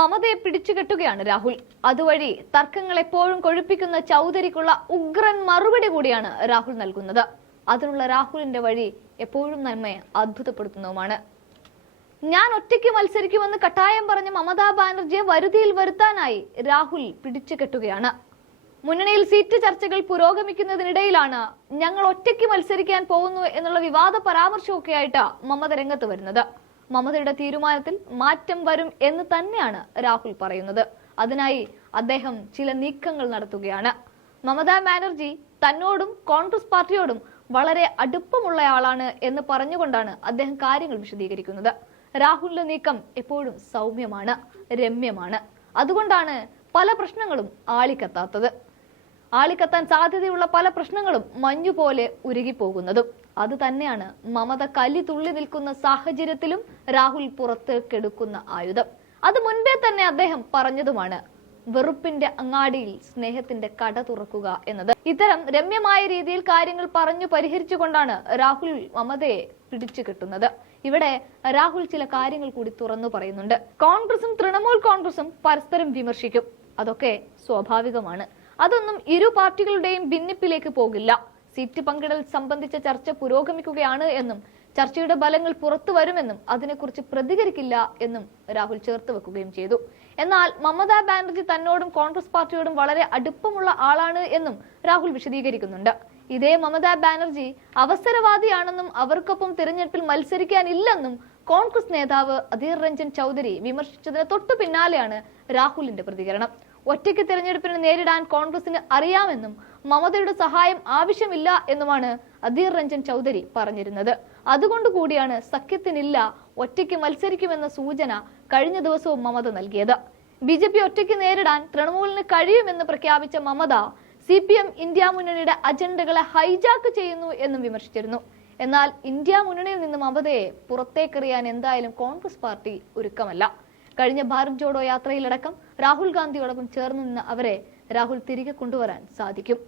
മമതയെ പിടിച്ചുകെട്ടുകയാണ് രാഹുൽ. അതുവഴി തർക്കങ്ങൾ എപ്പോഴും കൊഴുപ്പിക്കുന്ന ചൗധരിക്കുള്ള ഉഗ്രൻ മറുപടി കൂടിയാണ് രാഹുൽ നൽകുന്നത്. അതിനുള്ള രാഹുലിന്റെ വഴി എപ്പോഴും നമ്മെ അത്ഭുതപ്പെടുത്തുന്നതുമാണ്. ഞാൻ ഒറ്റയ്ക്ക് മത്സരിക്കുമെന്ന് കട്ടായം പറഞ്ഞ മമതാ ബാനർജിയെ വരുതിയിൽ വരുത്താനായി രാഹുൽ പിടിച്ചുകെട്ടുകയാണ്. മുന്നണിയിൽ സീറ്റ് ചർച്ചകൾ പുരോഗമിക്കുന്നതിനിടയിലാണ് ഞങ്ങൾ ഒറ്റയ്ക്ക് മത്സരിക്കാൻ പോകുന്നു എന്നുള്ള വിവാദ പരാമർശമൊക്കെയായിട്ട് മമത രംഗത്ത് വരുന്നത്. മമതയുടെ തീരുമാനത്തിൽ മാറ്റം വരും എന്ന് തന്നെയാണ് രാഹുൽ പറയുന്നത്. അതിനായി അദ്ദേഹം ചില നീക്കങ്ങൾ നടത്തുകയാണ്. മമതാ ബാനർജി തന്നോടും കോൺഗ്രസ് പാർട്ടിയോടും വളരെ അടുപ്പമുള്ളയാളാണ് എന്ന് പറഞ്ഞുകൊണ്ടാണ് അദ്ദേഹം കാര്യങ്ങൾ വിശദീകരിക്കുന്നത്. രാഹുലിന്റെ നീക്കം എപ്പോഴും സൗമ്യമാണ്, രമ്യമാണ്. അതുകൊണ്ടാണ് പല പ്രശ്നങ്ങളും ആളിക്കത്താൻ സാധ്യതയുള്ള പല പ്രശ്നങ്ങളും മഞ്ഞുപോലെ ഉരുകിപ്പോകുന്നതും. അത് തന്നെയാണ് മമത കലി തുള്ളി നിൽക്കുന്ന സാഹചര്യത്തിലും രാഹുൽ പുറത്തേക്കെടുക്കുന്ന ആയുധം. അത് മുൻപേ തന്നെ അദ്ദേഹം പറഞ്ഞതുമാണ്. വെറുപ്പിന്റെ അങ്ങാടിയിൽ സ്നേഹത്തിന്റെ കട തുറക്കുക എന്നത്. ഇത്തരം രമ്യമായ രീതിയിൽ കാര്യങ്ങൾ പറഞ്ഞു പരിഹരിച്ചുകൊണ്ടാണ് രാഹുൽ മമതയെ പിടിച്ചു കെട്ടുന്നത്. ഇവിടെ രാഹുൽ ചില കാര്യങ്ങൾ കൂടി തുറന്നു പറയുന്നുണ്ട്. കോൺഗ്രസും തൃണമൂൽ കോൺഗ്രസും പരസ്പരം വിമർശിക്കും. അതൊക്കെ സ്വാഭാവികമാണ്. അതൊന്നും ഇരു പാർട്ടികളുടെയും ഭിന്നിപ്പിലേക്ക് പോകില്ല. സീറ്റ് പങ്കിടൽ സംബന്ധിച്ച ചർച്ച പുരോഗമിക്കുകയാണ് എന്നും ചർച്ചയുടെ ഫലങ്ങൾ പുറത്തു വരുമെന്നും അതിനെക്കുറിച്ച് പ്രതികരിക്കില്ല എന്നും രാഹുൽ ചേർത്ത് വെക്കുകയും ചെയ്തു. എന്നാൽ മമതാ ബാനർജി തന്നോടും കോൺഗ്രസ് പാർട്ടിയോടും വളരെ അടുപ്പമുള്ള ആളാണ് എന്നും രാഹുൽ വിശദീകരിക്കുന്നുണ്ട്. ഇതേ മമതാ ബാനർജി അവസരവാദിയാണെന്നും അവർക്കൊപ്പം തിരഞ്ഞെടുപ്പിൽ മത്സരിക്കാനില്ലെന്നും കോൺഗ്രസ് നേതാവ് അധീർ രഞ്ജൻ ചൗധരി വിമർശിച്ചതിന് തൊട്ടു പിന്നാലെയാണ് രാഹുലിന്റെ പ്രതികരണം. ഒറ്റയ്ക്ക് തിരഞ്ഞെടുപ്പിനെ നേരിടാൻ കോൺഗ്രസിന് അറിയാമെന്നും മമതയുടെ സഹായം ആവശ്യമില്ല എന്നുമാണ് അധീർ രഞ്ജൻ ചൗധരി പറഞ്ഞിരുന്നത്. അതുകൊണ്ടുകൂടിയാണ് സഖ്യത്തിനില്ല, ഒറ്റയ്ക്ക് മത്സരിക്കുമെന്ന സൂചന കഴിഞ്ഞ ദിവസവും മമത നൽകിയത്. BJP ഒറ്റയ്ക്ക് നേരിടാൻ തൃണമൂലിന് കഴിയുമെന്ന് പ്രഖ്യാപിച്ച മമത CPM ഇന്ത്യ മുന്നണിയുടെ അജണ്ടകളെ ഹൈജാക്ക് ചെയ്യുന്നു എന്നും വിമർശിച്ചിരുന്നു. എന്നാൽ ഇന്ത്യ മുന്നണിയിൽ നിന്ന് മമതയെ പുറത്തേക്കെറിയാൻ എന്തായാലും കോൺഗ്രസ് പാർട്ടി ഒരുക്കമല്ല. കഴിഞ്ഞ ഭാരത് ജോഡോ യാത്രയിലടക്കം രാഹുൽ ഗാന്ധിയോടൊപ്പം ചേർന്ന് നിന്ന് അവരെ രാഹുൽ തിരികെ കൊണ്ടുവരാൻ സാധിക്കും.